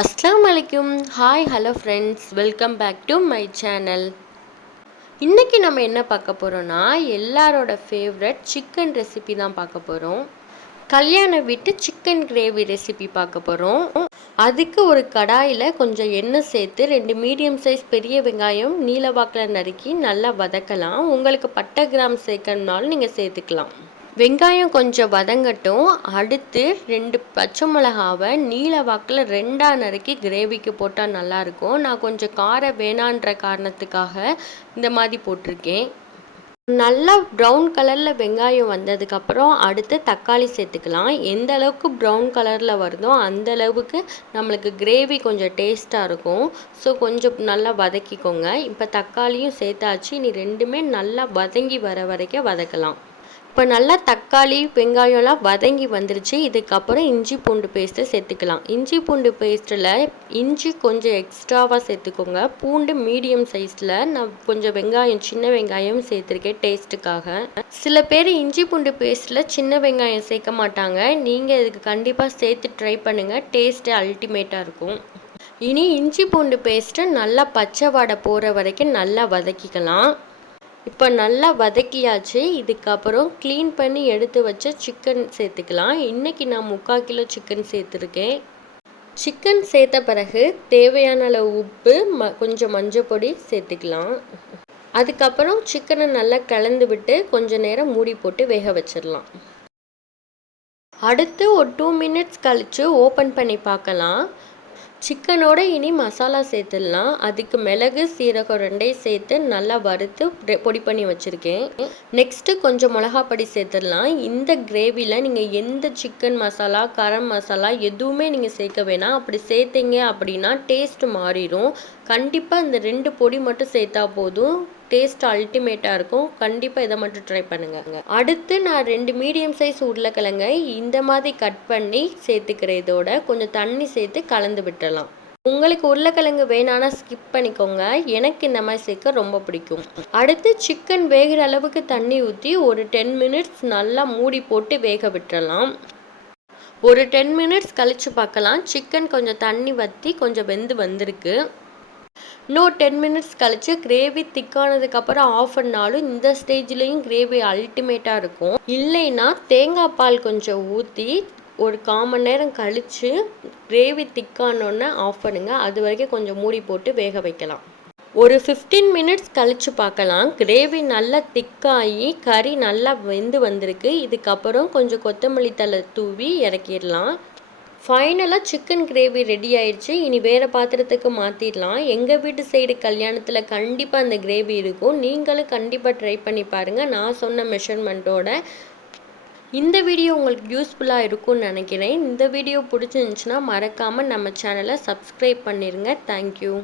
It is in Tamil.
அஸ்ஸலாமு அலைக்கும். Hi hello friends, welcome back to my channel. இன்றைக்கி நம்ம என்ன பார்க்க போகிறோன்னா, எல்லாரோட ஃபேவரட் சிக்கன் ரெசிபி தான் பார்க்க போகிறோம். கல்யாண வீட்டு சிக்கன் கிரேவி ரெசிபி பார்க்க போகிறோம். அதுக்கு ஒரு கடாயில் கொஞ்சம் எண்ணெய் சேர்த்து 2 மீடியம் சைஸ் பெரிய வெங்காயம் நீல வாக்கில் நறுக்கி நல்லா வதக்கலாம். உங்களுக்கு பட்டை கிராம் சேர்க்கணுனாலும் நீங்கள் சேர்த்துக்கலாம். வெங்காயம் கொஞ்சம் வதங்கட்டும். அடுத்து 2 பச்சை மிளகாவை நீல வாக்கில் 2ஆ நறுக்கி கிரேவிக்கு போட்டால் நல்லாயிருக்கும். நான் கொஞ்சம் காரம் வேணான்ற காரணத்துக்காக இந்த மாதிரி போட்டிருக்கேன். நல்லா ப்ரௌன் கலரில் வெங்காயம் வந்ததுக்கப்புறம் அடுத்து தக்காளி சேர்த்துக்கலாம். எந்த அளவுக்கு ப்ரௌன் கலரில் வருதோ அந்த அளவுக்கு நம்மளுக்கு கிரேவி கொஞ்சம் டேஸ்ட்டாக இருக்கும். ஸோ கொஞ்சம் நல்லா வதக்கிக்கோங்க. இப்போ தக்காளியும் சேர்த்தாச்சு. இனி ரெண்டுமே நல்லா வதங்கி வர வரைக்கும் வதக்கலாம். இப்போ நல்லா தக்காளி வெங்காயம்லாம் வதங்கி வந்துருச்சு. இதுக்கப்புறம் இஞ்சி பூண்டு பேஸ்ட்டு சேர்த்துக்கலாம். இஞ்சி பூண்டு பேஸ்ட்டில் இஞ்சி கொஞ்சம் எக்ஸ்ட்ராவாக சேர்த்துக்கோங்க. பூண்டு மீடியம் சைஸில் நான் கொஞ்சம் வெங்காயம் சின்ன வெங்காயம் சேர்த்துருக்கேன் டேஸ்ட்டுக்காக. சில பேர் இஞ்சி பூண்டு பேஸ்ட்டில் சின்ன வெங்காயம் சேர்க்க மாட்டாங்க. நீங்கள் இதுக்கு கண்டிப்பாக சேர்த்து ட்ரை பண்ணுங்கள். டேஸ்ட்டு அல்டிமேட்டாக இருக்கும். இனி இஞ்சி பூண்டு பேஸ்ட்டு நல்லா பச்சை வாடை போகிற வரைக்கும் நல்லா வதக்கிக்கலாம். இப்போ நல்லா வதக்கியாச்சு. இதுக்கப்புறம் க்ளீன் பண்ணி எடுத்து வச்ச சிக்கன் சேர்த்துக்கலாம். இன்றைக்கி நான் 3/4 கிலோ சிக்கன் சேர்த்துருக்கேன். சிக்கன் சேர்த்த பிறகு தேவையான அளவு உப்பு கொஞ்சம் மஞ்சள் பொடி சேர்த்துக்கலாம். அதுக்கப்புறம் சிக்கனை நல்லா கலந்து விட்டு கொஞ்சம் நேரம் மூடி போட்டு வேக வச்சிடலாம். அடுத்து ஒரு 2 மினிட்ஸ் கழித்து ஓப்பன் பண்ணி பார்க்கலாம். சிக்கனோட இனி மசாலா சேர்த்துடலாம். அதுக்கு மிளகு சீரகம் 2ஐயும் சேர்த்து நல்லா வறுத்து பொடி பண்ணி வச்சுருக்கேன். நெக்ஸ்ட்டு கொஞ்சம் மிளகாப்பொடி சேர்த்துடலாம். இந்த கிரேவியில் நீங்கள் எந்த சிக்கன் மசாலா கரம் மசாலா எதுவுமே நீங்கள் சேர்க்க வேணாம். அப்படி சேர்த்தீங்க அப்படின்னா டேஸ்ட்டு மாறிடும். கண்டிப்பாக இந்த 2 பொடி மட்டும் சேர்த்தா போதும். டேஸ்ட் அல்டிமேட்டாக இருக்கும். கண்டிப்பாக இதை மட்டும் ட்ரை பண்ணுங்கள். அடுத்து நான் 2 மீடியம் சைஸ் உருளைக்கிழங்கை இந்த மாதிரி கட் பண்ணி சேர்த்துக்கிறேன். இதோட கொஞ்சம் தண்ணி சேர்த்து கலந்து விட்டுடலாம். உங்களுக்கு உருளைக்கிழங்கு வேணான்னா ஸ்கிப் பண்ணிக்கோங்க. எனக்கு இந்த மாதிரி சேர்க்க ரொம்ப பிடிக்கும். அடுத்து சிக்கன் வேகிற அளவுக்கு தண்ணி ஊற்றி ஒரு 10 மினிட்ஸ் நல்லா மூடி போட்டு வேக விட்டுறலாம். ஒரு 10 மினிட்ஸ் கழித்து பார்க்கலாம். சிக்கன் கொஞ்சம் தண்ணி வற்றி கொஞ்சம் வெந்து வந்திருக்கு. இன்னும் 10 மினிட்ஸ் கழித்து கிரேவி திக்கானதுக்கப்புறம் ஆஃப் பண்ணாலும் இந்த ஸ்டேஜ்லேயும் கிரேவி அல்டிமேட்டாக இருக்கும். இல்லைன்னா தேங்காய் பால் கொஞ்சம் ஊற்றி ஒரு 1/4 மணி நேரம் கழித்து கிரேவி திக்கானோடனே ஆஃப் பண்ணுங்கள். அது வரைக்கும் கொஞ்சம் மூடி போட்டு வேக வைக்கலாம். ஒரு 15 மினிட்ஸ் கழித்து பார்க்கலாம். கிரேவி நல்லா திக்காகி கறி நல்லா வெந்து வந்திருக்கு. இதுக்கப்புறம் கொஞ்சம் கொத்தமல்லி தழை தூவி இறக்கிடலாம். ஃபைனலாக சிக்கன் கிரேவி ரெடி ஆயிடுச்சு. இனி வேறு பாத்திரத்துக்கு மாற்றிடலாம். எங்கள் வீட்டு சைடு கல்யாணத்தில் கண்டிப்பாக அந்த கிரேவி இருக்கும். நீங்களும் கண்டிப்பாக ட்ரை பண்ணி பாருங்கள் நான் சொன்ன மெஷர்மெண்ட்டோட. இந்த வீடியோ உங்களுக்கு யூஸ்ஃபுல்லாக இருக்கும்னு நினைக்கிறேன். இந்த வீடியோ பிடிச்சிருந்துச்சுன்னா மறக்காமல் நம்ம சேனலை சப்ஸ்கிரைப் பண்ணிடுங்க. தேங்க்யூ.